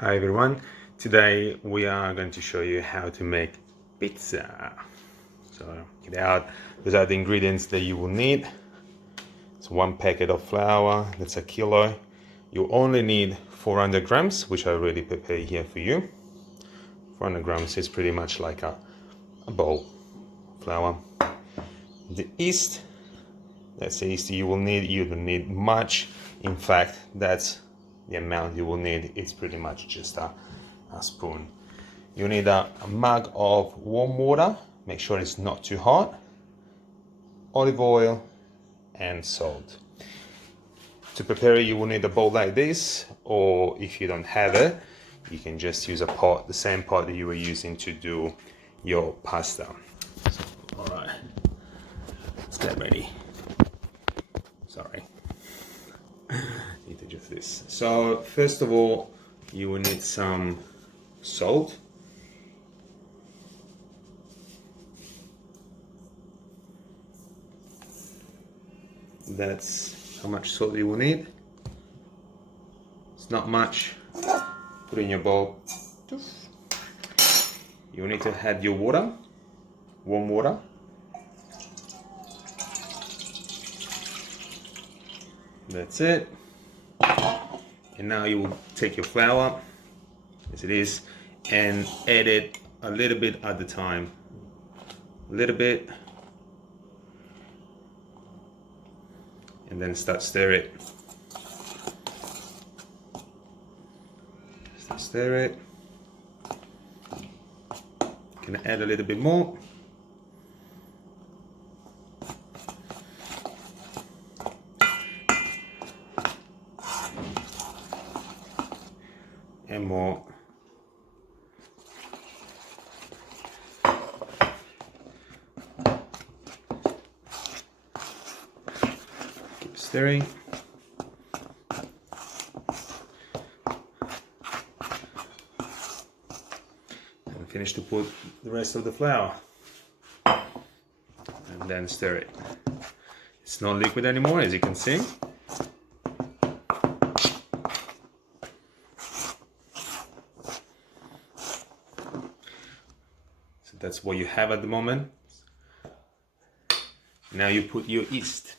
Hi everyone, today we are going to show you how to make pizza. So get out, these are the ingredients that you will need. It's 1 packet of flour, that's a kilo. You only need 400 grams, which I already prepared here for you. 400 grams is pretty much like a bowl of flour. The yeast, that's the yeast you will need. You don't need much. In fact, that's the amount you will need. It's pretty much just a spoon. You need a mug of warm water. Make sure it's not too hot. Olive oil and salt. To prepare it, you will need a bowl like this, or if you don't have it, you can just use a pot, the same pot that you were using to do your pasta. So, all right, let's get ready. Sorry. Need to adjust this. So first of all, you will need some salt. That's how much salt you will need. It's not much. Put in your bowl. You need to add your water, warm water. That's it. And now you will take your flour, as it is, and add it a little bit at a time. A little bit. And then start stir it. Stir it. Can add a little bit more. And more. Keep stirring. And finish to put the rest of the flour. And then stir it. It's not liquid anymore, as you can see. So that's what you have at the moment. Now you put your yeast,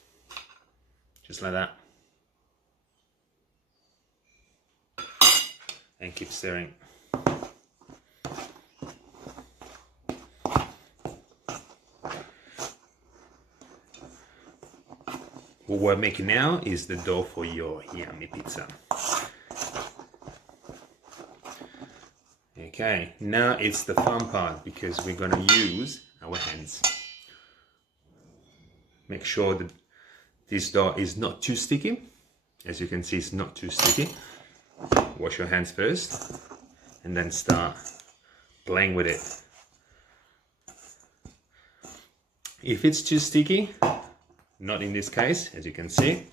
just like that. And keep stirring. What we're making now is the dough for your yummy pizza. Okay, now it's the fun part because we're gonna use our hands. Make sure that this dough is not too sticky. As you can see, it's not too sticky. Wash your hands first and then start playing with it. If it's too sticky, not in this case, as you can see,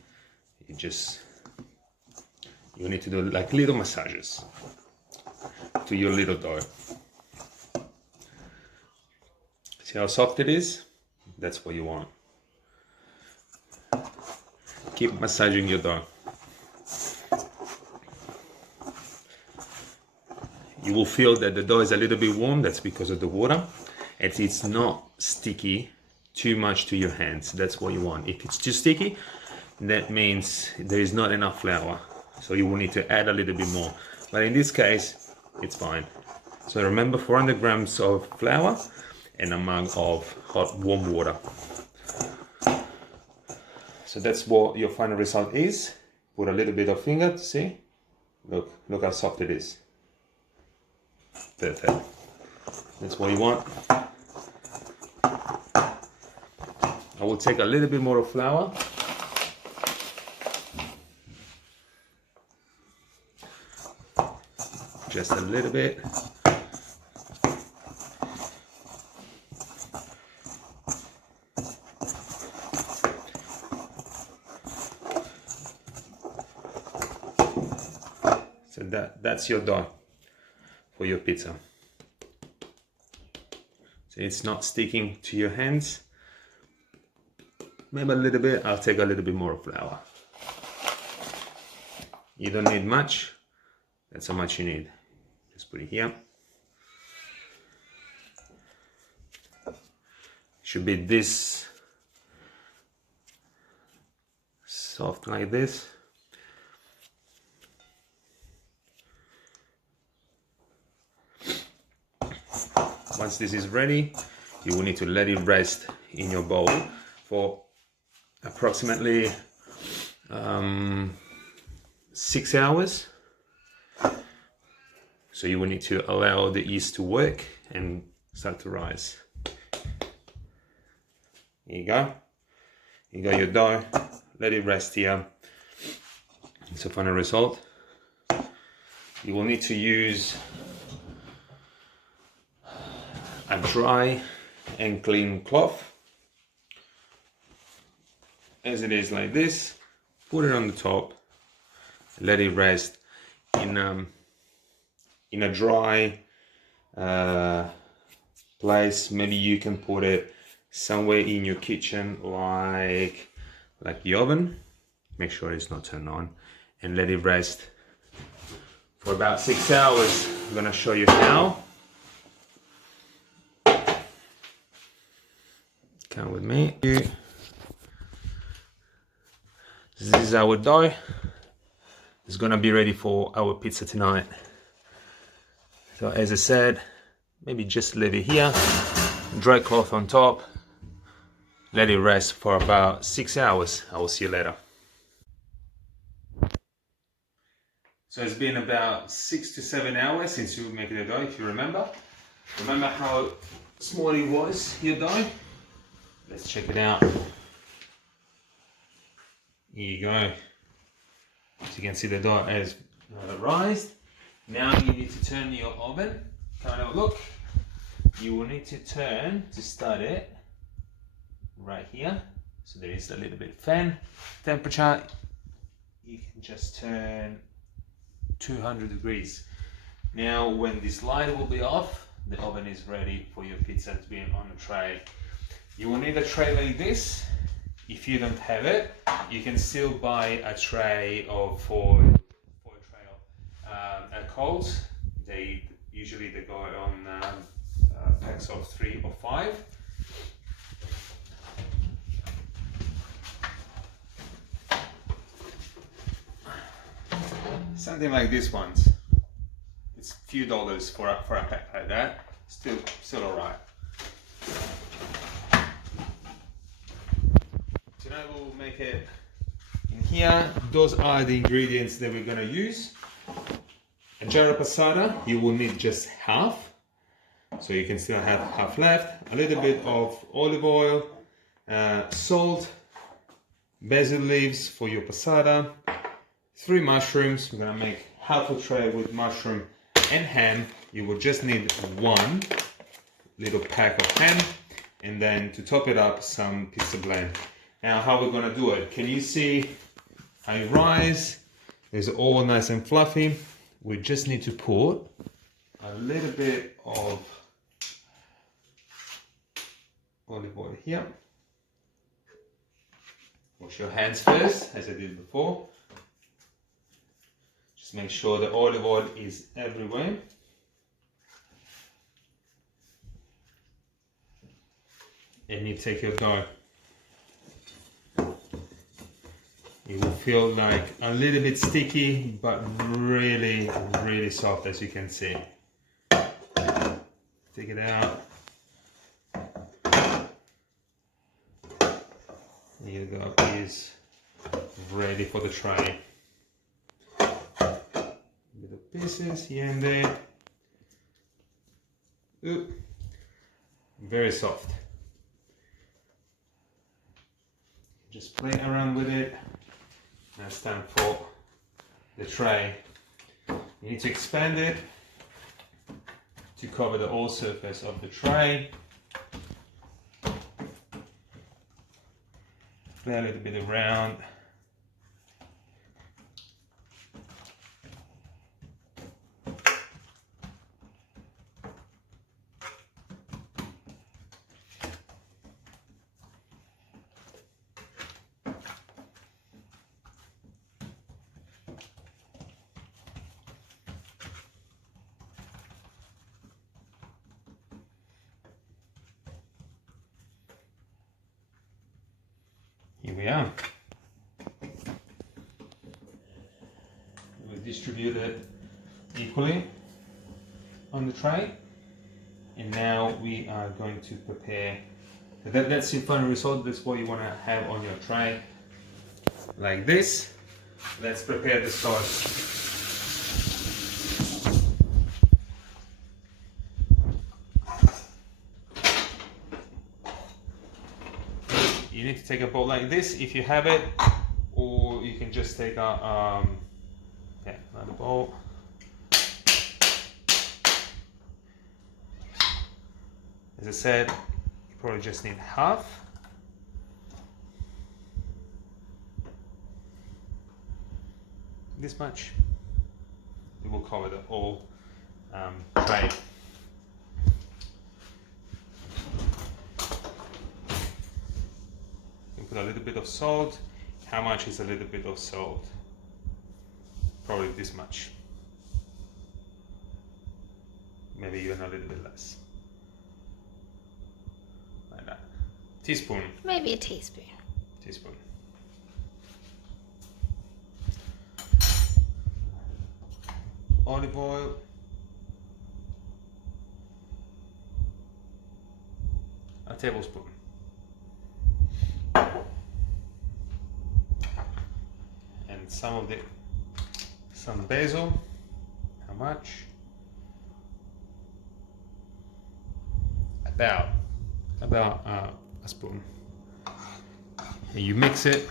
you need to do like little massages to your little dough. See how soft it is? That's what you want. Keep massaging your dough. You will feel that the dough is a little bit warm. That's because of the water. It's not sticky too much to your hands. That's what you want. If it's too sticky, that means there is not enough flour. So you will need to add a little bit more. But in this case, it's fine. So remember, 400 grams of flour and a mug of hot warm water. So that's what your final result is. Put a little bit of finger to see. Look how soft it is. Perfect. That's what you want. I will take a little bit more of flour. Just a little bit. So that's your dough for your pizza. So it's not sticking to your hands. Maybe a little bit. I'll take a little bit more flour. You don't need much. That's how much you need. Just put it here. Should be this soft like this. Once this is ready, you will need to let it rest in your bowl for approximately 6 hours. So you will need to allow the yeast to work and start to rise. Here you go. You got your dough. Let it rest here. So final result. You will need to use a dry and clean cloth, as it is like this. Put it on the top, let it rest in a dry place. Maybe you can put it somewhere in your kitchen, like the oven. Make sure it's not turned on, and let it rest for about 6 hours. I'm gonna show you how. Come with me. This is our dough. It's gonna be ready for our pizza tonight. So as I said, maybe just leave it here, dry cloth on top, let it rest for about 6 hours. I will see you later. So it's been about 6 to 7 hours since you make the dough, if you remember. Remember how small it was, your dough? Let's check it out. Here you go. As you can see, the dough has rised. Now you need to turn your oven. Come and have a look. You will need to turn to start it right here. So there is a little bit of fan temperature. You can just turn 200 degrees. Now when this light will be off, the oven is ready for your pizza to be on a tray. You will need a tray like this. If you don't have it, you can still buy a tray of foil coats. They usually go on packs of 3 or 5. Something like this ones. It's a few dollars for a pack like that. Still alright. Tonight we'll make it in here. Those are the ingredients that we're gonna use. A jar of passata, you will need just half. So you can still have half left. A little bit of olive oil, salt, basil leaves for your passata, 3 mushrooms. We're gonna make half a tray with mushroom and ham. You will just need 1 little pack of ham, and then to top it up, some pizza blend. Now, how we're gonna do it? Can you see how it rise? It's all nice and fluffy. We just need to put a little bit of olive oil here. Wash your hands first, as I did before. Just make sure the olive oil is everywhere. And you take your dough. It will feel like a little bit sticky, but really, really soft, as you can see. Take it out. Here you go, is ready for the tray. Little pieces here and there. Ooh, very soft. Just play around with it. Now it's time for the tray. You need to expand it to cover the whole surface of the tray. Play a little bit around. Here we are. We distribute it equally on the tray, and now we are going to prepare. That's the final result. That's what you want to have on your tray, like this. Let's prepare the sauce. You need to take a bowl like this if you have it, or you can just take a another bowl. As I said, you probably just need half. This much. It will cover the whole tray. You put a little bit of salt. How much is a little bit of salt? Probably this much. Maybe even a little bit less. Like that. Teaspoon. Maybe a teaspoon. Teaspoon. Olive oil. A tablespoon. And some basil. How much? About a spoon. And you mix it.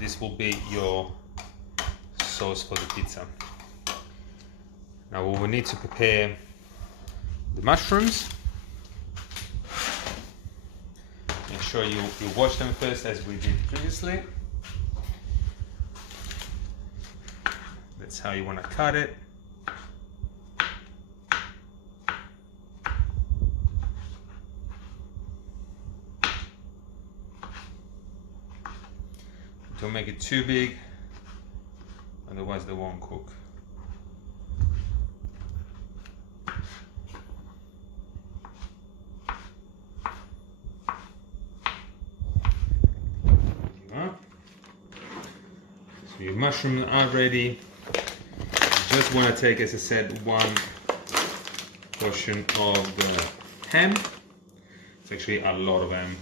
This will be your sauce for the pizza. Now we will need to prepare the mushrooms. Make sure you wash them first, as we did previously. That's how you want to cut it. Don't make it too big, otherwise they won't cook. So your mushrooms are ready. You just want to take, as I said, one portion of the ham. It's actually a lot of ham.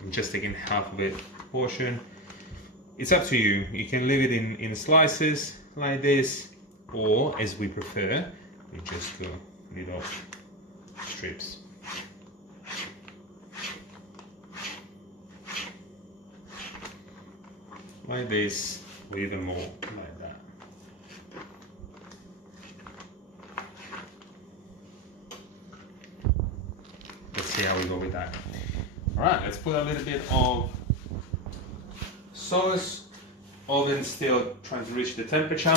I'm just taking half of it portion. It's up to you. You can leave it in slices like this, or as we prefer, we just go little strips. Like this, or even more like that. Let's see how we go with that. Alright, let's put a little bit of sauce. Oven still trying to reach the temperature.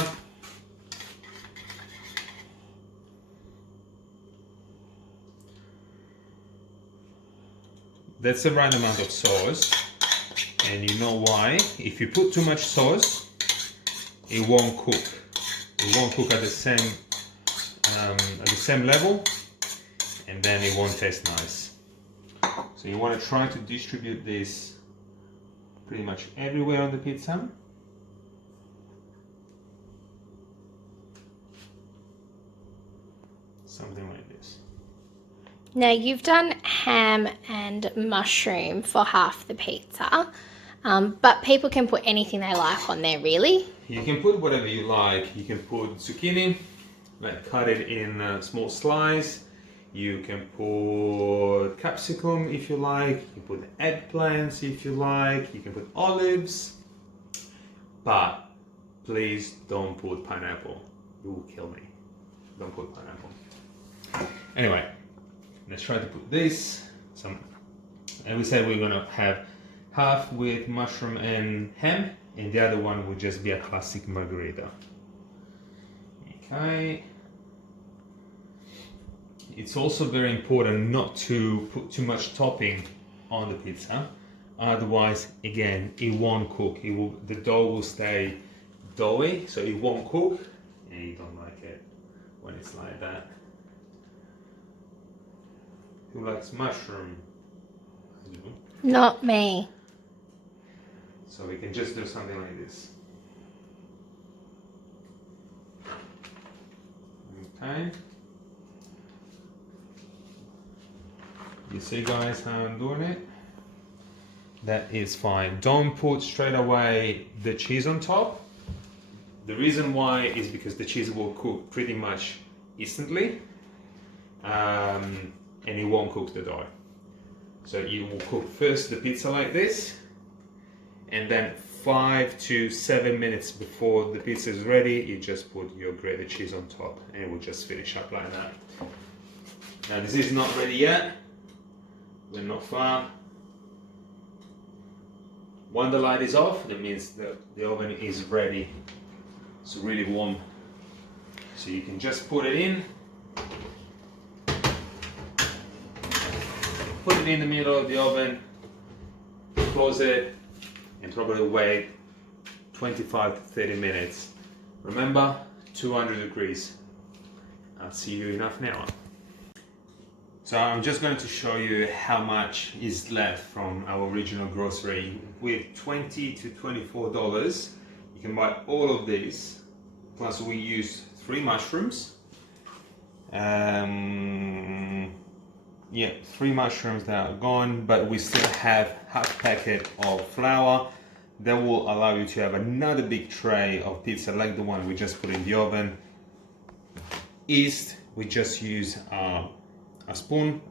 That's the right amount of sauce, and you know why. If you put too much sauce, it won't cook. It won't cook at the same level, and then it won't taste nice. So you want to try to distribute this pretty much everywhere on the pizza. Something like this. Now you've done ham and mushroom for half the pizza, but people can put anything they like on there, really. You can put whatever you like. You can put zucchini, like cut it in small slices. You can put capsicum if you like. You can put eggplants if you like. You can put olives, but please don't put pineapple. You will kill me. Don't put pineapple. Anyway, let's try to put this. And we said we're gonna have half with mushroom and ham, and the other one will just be a classic margherita. Okay. It's also very important not to put too much topping on the pizza, otherwise, again, it won't cook. The dough will stay doughy, so it won't cook, and you don't like it when it's like that. Who likes mushroom? I do. Not me. So we can just do something like this. Okay. You see guys how I'm doing it? That is fine. Don't put straight away the cheese on top. The reason why is because the cheese will cook pretty much instantly, and it won't cook the dough. So you will cook first the pizza like this, and then 5 to 7 minutes before the pizza is ready, you just put your grated cheese on top, and it will just finish up like that. Now this is not ready yet. We're not far. When the light is off, that means that the oven is ready. It's really warm. So you can just put it in. Put it in the middle of the oven, close it, and probably wait 25 to 30 minutes. Remember, 200 degrees. I'll see you in half an hour. So I'm just going to show you how much is left from our original grocery. With $20 to $24, you can buy all of these. Plus we used 3 mushrooms. Yeah, 3 mushrooms that are gone, but we still have half packet of flour. That will allow you to have another big tray of pizza like the one we just put in the oven. Yeast, we just use a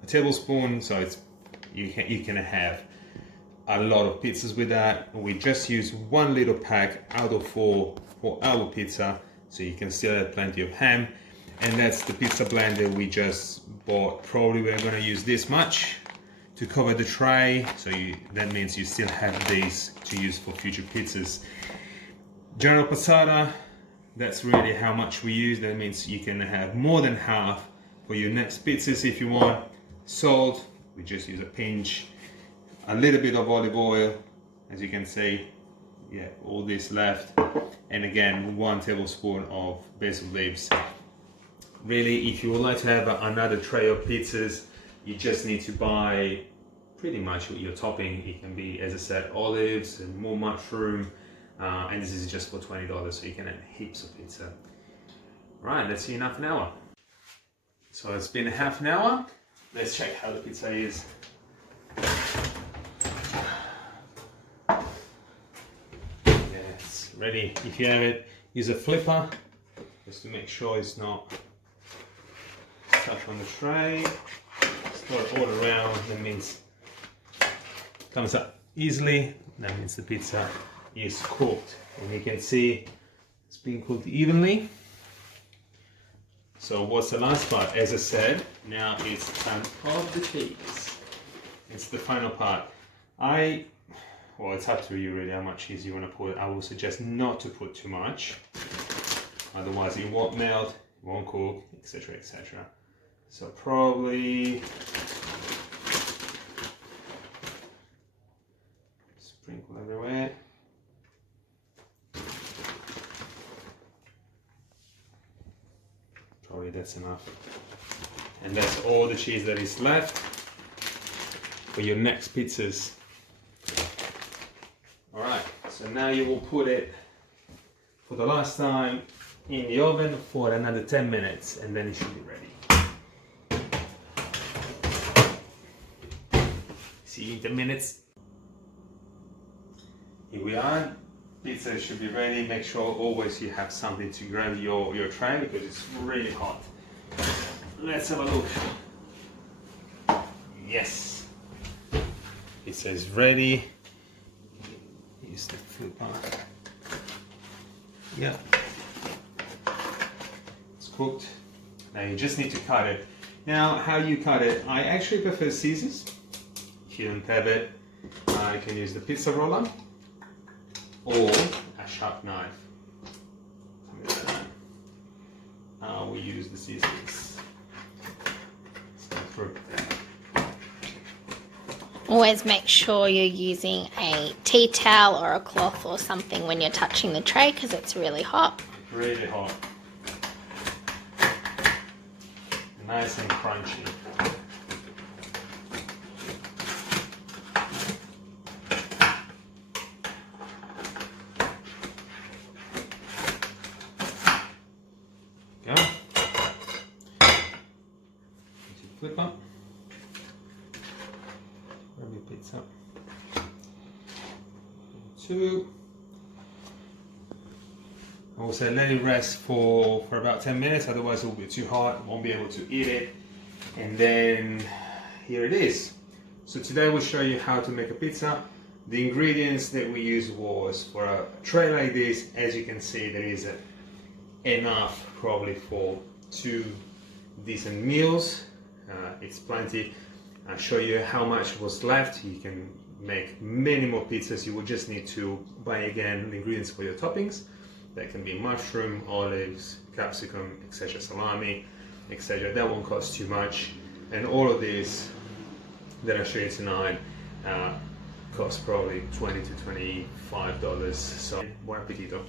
tablespoon, so it's you can have a lot of pizzas with that. We just use 1 little pack out of 4 for our pizza, so you can still have plenty of ham. And that's the pizza blender we just bought. Probably we're going to use this much to cover the tray, so that means you still have these to use for future pizzas. General passata, that's really how much we use. That means you can have more than half for your next pizzas if you want. Salt, we just use a pinch. A little bit of olive oil, as you can see. Yeah, all this left. And again, 1 tablespoon of basil leaves. Really, if you would like to have another tray of pizzas, you just need to buy pretty much your topping. It can be, as I said, olives and more mushroom. And this is just for $20, so you can have heaps of pizza. Right, let's see in half an hour. So it's been half an hour. Let's check how the pizza is. Yeah, it's ready. If you have it, use a flipper just to make sure it's not stuck on the tray. Stir it all around. That means it comes up easily. That means the pizza is cooked, and you can see it's being cooked evenly. So what's the last part? As I said, now it's time of the cheese. It's the final part. Well, it's up to you really how much cheese you want to put. I will suggest not to put too much, otherwise it won't melt, it won't cook, etc, etc. So probably sprinkle everywhere. Probably that's enough. And that's all the cheese that is left for your next pizzas. Alright, so now you will put it for the last time in the oven for another 10 minutes, and then it should be ready. See you in 10 minutes. Here we are. Pizza should be ready. Make sure always you have something to grab your tray because it's really hot. Let's have a look. Yes. Pizza is ready. Use the flipper. Yeah. It's cooked. Now you just need to cut it. Now how you cut it, I actually prefer scissors. If you don't have it, you can use the pizza roller or a sharp knife. We use the scissors. Always make sure you're using a tea towel or a cloth or something when you're touching the tray because it's really hot. Really hot. Nice and crunchy. 2. I will say let it rest for about 10 minutes, otherwise it will be too hot, won't be able to eat it. And then here it is. So today we'll show you how to make a pizza. The ingredients that we used was for a tray like this. As you can see, there is enough probably for 2 decent meals. It's plenty. I'll show you how much was left. You can make many more pizzas. You will just need to buy again the ingredients for your toppings. That can be mushroom, olives, capsicum, etc., salami, etc. That won't cost too much. And all of this that I show you tonight costs probably $20 to $25. So, buon appetito.